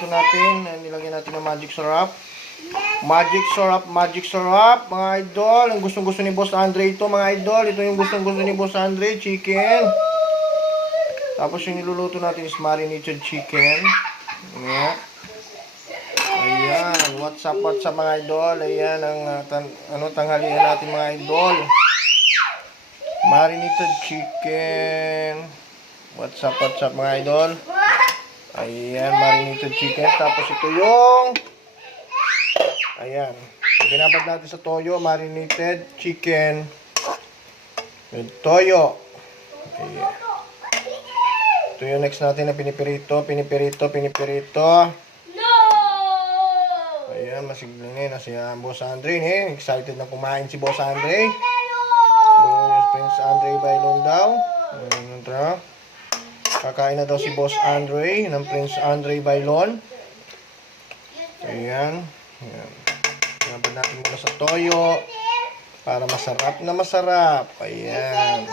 pinipirito natin. Ayan, nilagyan natin ng magic syrup. Magic syrup, magic syrup, mga idol. Ang gustong gusto ni Boss Andre ito, mga idol. Ito yung gustong gusto ni Boss Andre, chicken. Tapos yung niluluto natin is marinated chicken. Ayan. Ayan, what's up, what's up mga idol? Ayan ang uh, tan- ano, tanghalian natin mga idol. Marinated chicken. What's up, what's up mga idol? Ayan, marinated chicken. Tapos ito yung... Ayan. Binabad natin sa toyo, marinated chicken. With toyo. Ayan. Ito yung next natin na pinipirito, pinipirito, pinipirito. No! Ayan, masiglang eh. Nasi uh, Boss Andre eh. Excited na kumain si Boss Andre. Oh, yes, Prince Andre Bailon daw. Ayan, ito. Kakain na daw si Boss Andre ng Prince Andre Bailon. Ayan. Ayan. Pinabad natin muna sa toyo. Para masarap na masarap. Ayan.